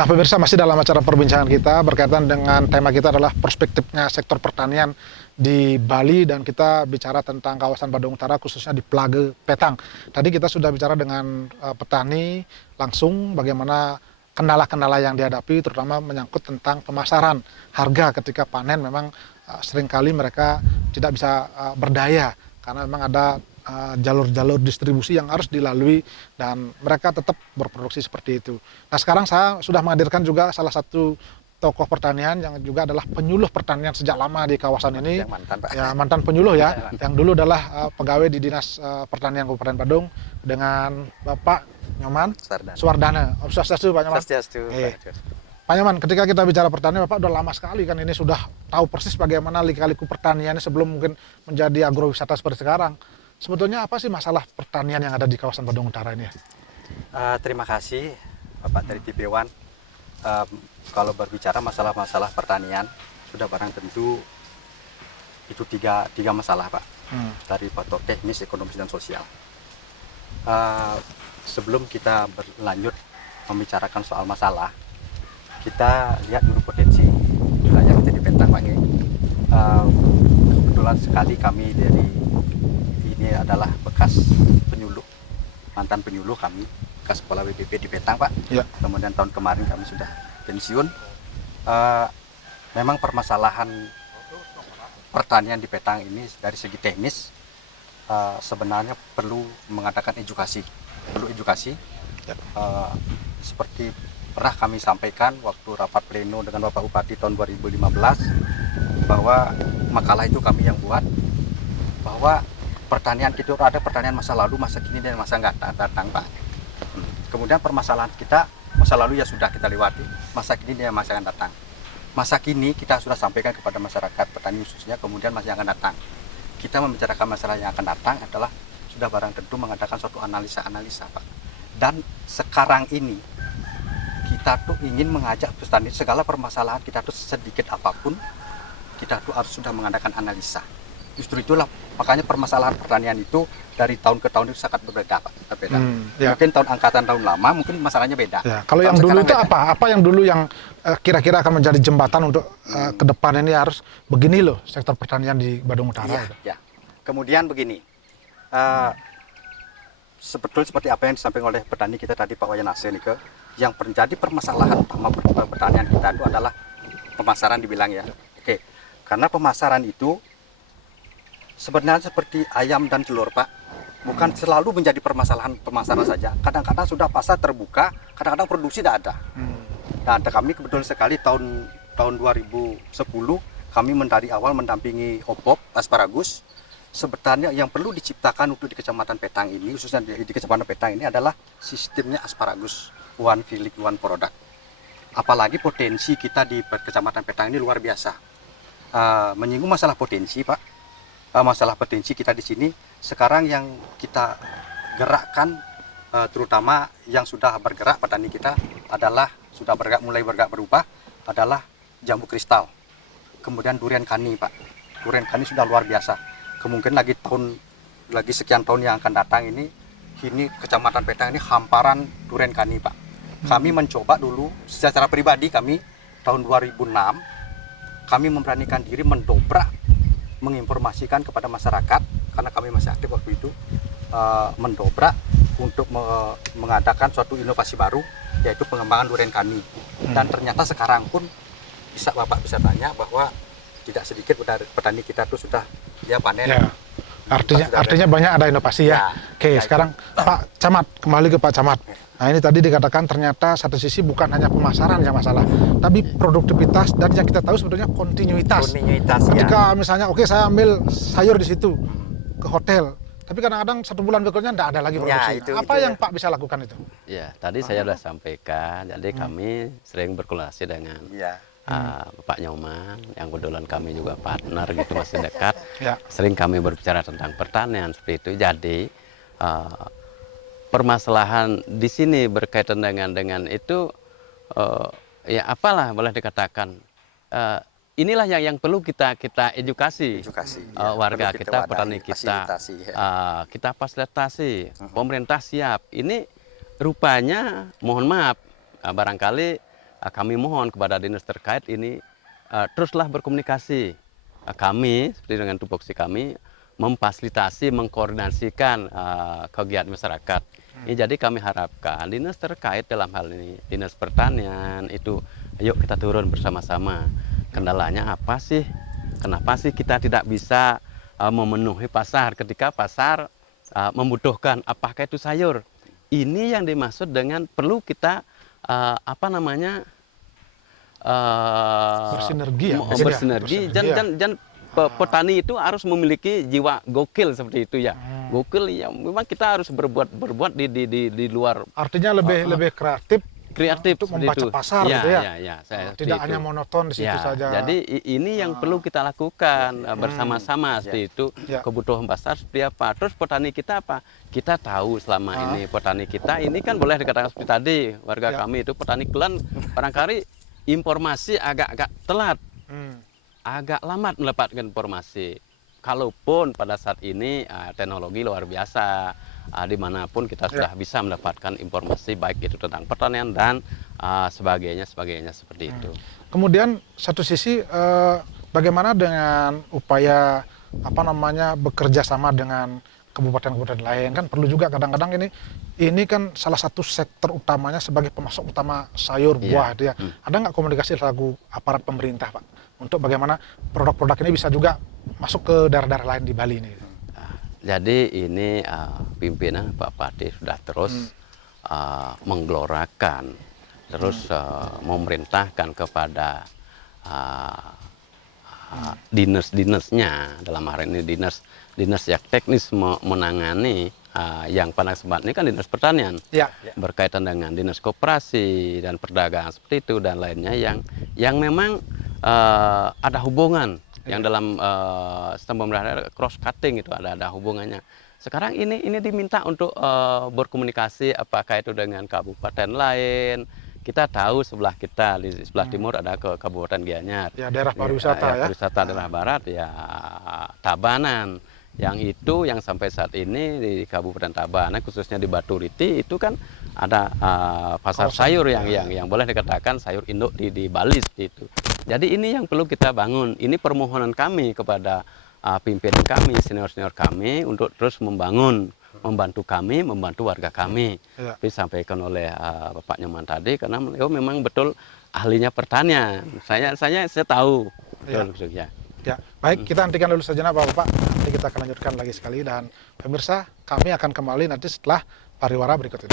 Nah, pemirsa, masih dalam acara perbincangan kita berkaitan dengan tema kita adalah perspektifnya sektor pertanian di Bali, dan kita bicara tentang kawasan Badung Utara khususnya di Plage Petang. Tadi kita sudah bicara dengan petani langsung bagaimana kendala-kendala yang dihadapi, terutama menyangkut tentang pemasaran harga ketika panen. Memang seringkali mereka tidak bisa berdaya karena memang ada jalur-jalur distribusi yang harus dilalui dan mereka tetap berproduksi seperti itu. Nah, sekarang saya sudah menghadirkan juga salah satu tokoh pertanian yang juga adalah penyuluh pertanian sejak lama di kawasan ini. Yang mantan, Pak. Ya, mantan penyuluh ya, yang dulu adalah pegawai di Dinas Pertanian Kabupaten Badung dengan Bapak Nyoman Suwardana. Om Swastiastu, Pak Nyoman. Swastiastu, Pak Nyoman, ketika kita bicara pertanian, Bapak udah lama sekali kan ini sudah tahu persis bagaimana lika-liku pertanian sebelum mungkin menjadi agrowisata seperti sekarang. Sebetulnya apa sih masalah pertanian yang ada di kawasan Badung Utara ini? Terima kasih Bapak dari TV One. Kalau berbicara masalah-masalah pertanian, sudah barang tentu itu tiga masalah, Pak. Dari faktor teknis, ekonomis, dan sosial. Sebelum kita berlanjut membicarakan soal masalah, kita lihat dulu potensi wilayah kita di Petang, Pak. Kebetulan sekali kami dari ini adalah bekas penyuluh, mantan penyuluh kami, bekas kepala WPP di Petang, Pak. Ya. Kemudian tahun kemarin kami sudah pensiun. Memang permasalahan pertanian di Petang ini dari segi teknis sebenarnya perlu mengadakan edukasi, Ya. Seperti pernah kami sampaikan waktu rapat pleno dengan Bapak Bupati tahun 2015, bahwa makalah itu kami yang buat, bahwa pertanian kita ada pertanian masa lalu, masa kini, dan masa nggak datang, Pak. Kemudian permasalahan kita masa lalu ya sudah kita lewati, masa kini dan masa akan datang. Masa kini kita sudah sampaikan kepada masyarakat petani khususnya, kemudian masa yang akan datang. Kita membicarakan masalah yang akan datang adalah sudah barang tentu mengadakan suatu analisa, Pak. Dan sekarang ini kita tuh ingin mengajak petani, segala permasalahan kita tuh sedikit apapun kita tuh harus sudah mengadakan analisa. Justru itulah makanya permasalahan pertanian itu dari tahun ke tahun itu sangat berbeda, Pak. Berbeda. Ya. Mungkin angkatan tahun lama mungkin masalahnya beda. Ya, kalau yang dulu itu apa? Apa yang dulu yang kira-kira akan menjadi jembatan untuk ke depan ini harus begini loh sektor pertanian di Badung Utara? Ya, ya. Kemudian begini, sebetulnya seperti apa yang disampaikan oleh petani kita tadi, Pak Wayan Nasir, yang menjadi permasalahan utama pertanian kita itu adalah pemasaran, dibilang ya. Oke, karena pemasaran itu sebenarnya seperti ayam dan telur, Pak. Bukan selalu menjadi permasalahan pemasaran saja. Kadang-kadang sudah pasar terbuka, kadang-kadang produksi tidak ada. Nah, kami kebetulan sekali tahun 2010 kami dari awal mendampingi OPOP asparagus. Sebenarnya yang perlu diciptakan untuk di Kecamatan Petang ini, khususnya di Kecamatan Petang ini, adalah sistemnya asparagus one village one product. Apalagi potensi kita di Kecamatan Petang ini luar biasa. Menyinggung masalah potensi, Pak. Masalah potensi kita di sini sekarang yang kita gerakkan, terutama yang sudah bergerak petani kita adalah sudah mulai berubah adalah jambu kristal, kemudian durian kani, Pak. Durian kani sudah luar biasa. Kemungkinan lagi sekian tahun yang akan datang ini Kecamatan Petang ini hamparan durian kani, Pak. Kami mencoba dulu secara pribadi, kami tahun 2006 kami memberanikan diri mendobrak, menginformasikan kepada masyarakat, karena kami masih aktif waktu itu, mendobrak untuk mengadakan suatu inovasi baru, yaitu pengembangan durian kani. Dan ternyata sekarang pun Bapak bisa tanya bahwa tidak sedikit petani kita tuh sudah panen. Ya. Artinya banyak ada inovasi ya. Oke, sekarang Pak Camat, kembali ke Pak Camat. Nah, ini tadi dikatakan ternyata satu sisi bukan hanya pemasaran yang masalah, tapi produktivitas, dan yang kita tahu sebetulnya kontinuitas. Ketika misalnya saya ambil sayur di situ ke hotel, tapi kadang-kadang 1 bulan berikutnya tidak ada lagi produksi. Apa yang Pak bisa lakukan itu? Ya, tadi saya sudah sampaikan, jadi kami sering berkolaborasi dengan Bapak Nyoman, yang kebetulan kami juga partner gitu, masih dekat. Sering kami berbicara tentang pertanian seperti itu. Jadi permasalahan di sini berkaitan dengan itu, ya apalah boleh dikatakan, inilah yang perlu kita edukasi, warga kita, petani kita, kita fasilitasi, pemerintah siap. Ini rupanya, mohon maaf, barangkali kami mohon kepada dinas terkait ini teruslah berkomunikasi. Kami seperti dengan tupoksi kami memfasilitasi, mengkoordinasikan kegiatan masyarakat. Jadi kami harapkan dinas terkait dalam hal ini dinas pertanian itu, ayo kita turun bersama-sama. Kendalanya apa sih? Kenapa sih kita tidak bisa memenuhi pasar ketika pasar membutuhkan apakah itu sayur? Ini yang dimaksud dengan perlu kita bersinergi ya, bersinergi. Dan petani itu harus memiliki jiwa gokil seperti itu ya. Gokil ya, memang kita harus berbuat di luar. Artinya lebih kreatif untuk membaca pasar gitu ya. Tidak hanya monoton di situ saja. Jadi ini yang perlu kita lakukan bersama-sama seperti itu. Kebutuhan pasar seperti apa. Terus petani kita apa? Kita tahu selama ini petani kita ini kan boleh dikatakan seperti tadi warga kami itu petani kelan barangkali informasi agak telat, agak lambat mendapatkan informasi. Kalaupun pada saat ini teknologi luar biasa, dimanapun kita sudah bisa mendapatkan informasi baik itu tentang pertanian dan sebagainya seperti itu. Kemudian satu sisi bagaimana dengan upaya bekerja sama dengan kabupaten-kabupaten lain, kan perlu juga kadang-kadang ini kan salah satu sektor utamanya sebagai pemasok utama sayur buah itu ya. Ada nggak komunikasi lagu aparat pemerintah Pak untuk bagaimana produk-produk ini bisa juga masuk ke daerah-daerah lain di Bali ini? Jadi ini pimpinan Pak Pati sudah terus menggelorakan, terus memerintahkan kepada dinas-dinasnya, dalam hari ini dinas yang teknis menangani yang pada kesempatan ini kan dinas pertanian, berkaitan dengan dinas koperasi dan perdagangan seperti itu dan lainnya yang memang ada hubungan yang dalam sistem pemerintahan cross cutting itu ada hubungannya. Sekarang ini diminta untuk berkomunikasi apakah itu dengan kabupaten lain. Kita tahu sebelah kita di sebelah timur ada ke Kabupaten Gianyar. Ya, daerah pariwisata ya. Pariwisata daerah barat ya Tabanan. Yang itu yang sampai saat ini di Kabupaten Tabanan khususnya di Baturiti itu kan ada pasar sayur yang boleh dikatakan sayur induk di Bali itu. Jadi ini yang perlu kita bangun. Ini permohonan kami kepada pimpinan kami, senior-senior kami untuk terus membantu kami, membantu warga kami. Disampaikan oleh Bapak Nyoman tadi karena beliau memang betul ahlinya pertanian. Saya tahu. Ya, baik, kita hentikan dulu sejenak Bapak. Nanti kita akan lanjutkan lagi sekali dan pemirsa, kami akan kembali nanti setelah pariwara berikut ini.